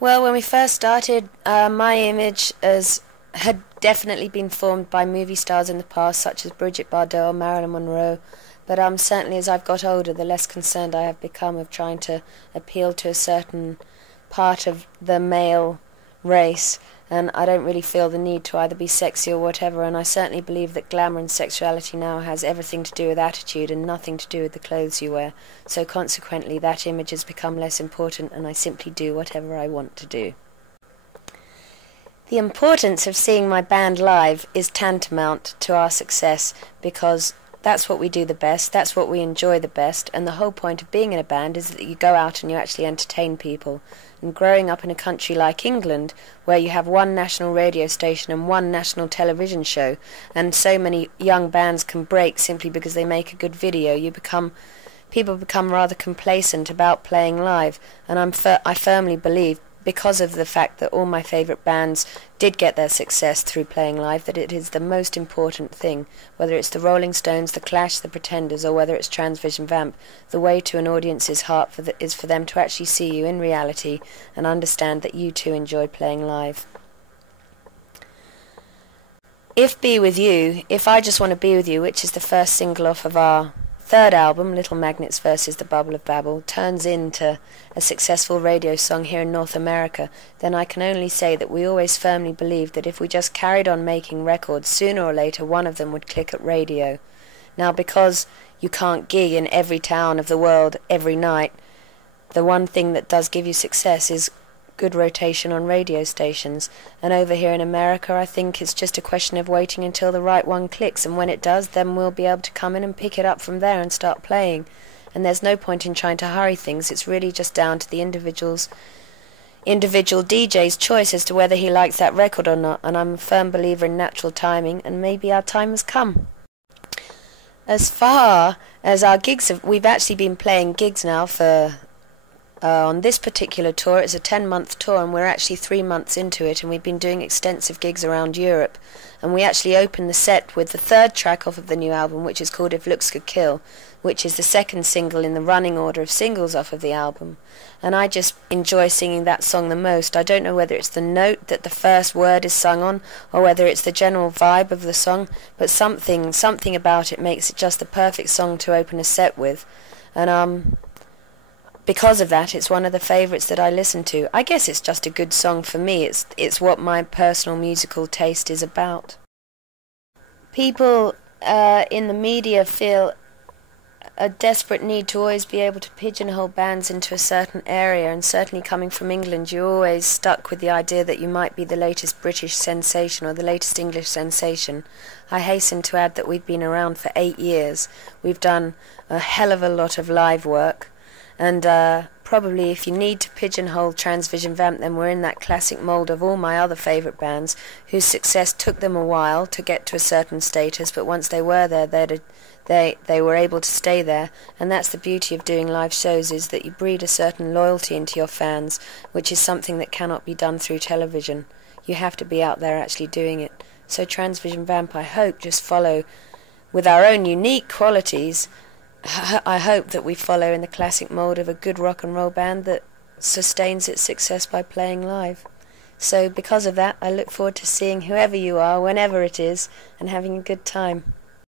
Well, when we first started, my image had definitely been formed by movie stars in the past, such as Bridget Bardot, Marilyn Monroe. But certainly as I've got older, the less concerned I have become of trying to appeal to a certain part of the male race. And I don't really feel the need to either be sexy or whatever, and I certainly believe that glamour and sexuality now has everything to do with attitude and nothing to do with the clothes you wear. So consequently, that image has become less important, and I simply do whatever I want to do. The importance of seeing my band live is tantamount to our success, because that's what we do the best, that's what we enjoy the best, and the whole point of being in a band is that you go out and you actually entertain people. And growing up in a country like England, where you have one national radio station and one national television show, and so many young bands can break simply because they make a good video, people become rather complacent about playing live. And I firmly believe, because of the fact that all my favourite bands did get their success through playing live, that it is the most important thing. Whether it's the Rolling Stones, the Clash, the Pretenders, or whether it's Transvision Vamp, the way to an audience's heart is for them to actually see you in reality and understand that you too enjoy playing live. If I Just Want to Be With You, which is the first single off of our third album, Little Magnets vs. the Bubble of Babble, turns into a successful radio song here in North America, then I can only say that we always firmly believed that if we just carried on making records, sooner or later one of them would click at radio. Now, because you can't gig in every town of the world every night, the one thing that does give you success is good rotation on radio stations. And over here in America, I think it's just a question of waiting until the right one clicks, and when it does, then we'll be able to come in and pick it up from there and start playing. And there's no point in trying to hurry things. It's really just down to the individual DJ's choice as to whether he likes that record or not, and I'm a firm believer in natural timing, and maybe our time has come. As far as our gigs, we've actually been playing gigs now for on this particular tour. It's a 10-month tour, and we're actually 3 months into it, and we've been doing extensive gigs around Europe. And we actually opened the set with the third track off of the new album, which is called If Looks Could Kill, which is the second single in the running order of singles off of the album. And I just enjoy singing that song the most. I don't know whether it's the note that the first word is sung on, or whether it's the general vibe of the song, but something about it makes it just the perfect song to open a set with. And because of that, it's one of the favourites that I listen to. I guess it's just a good song for me. It's what my personal musical taste is about. People in the media feel a desperate need to always be able to pigeonhole bands into a certain area, and certainly coming from England, you're always stuck with the idea that you might be the latest British sensation or the latest English sensation. I hasten to add that we've been around for 8 years. We've done a hell of a lot of live work. And probably if you need to pigeonhole Transvision Vamp, then we're in that classic mould of all my other favourite bands, whose success took them a while to get to a certain status, but once they were there, they were able to stay there. And that's the beauty of doing live shows, is that you breed a certain loyalty into your fans, which is something that cannot be done through television. You have to be out there actually doing it. So Transvision Vamp, I hope, just follow with our own unique qualities. I hope that we follow in the classic mould of a good rock and roll band that sustains its success by playing live. So because of that, I look forward to seeing whoever you are, whenever it is, and having a good time.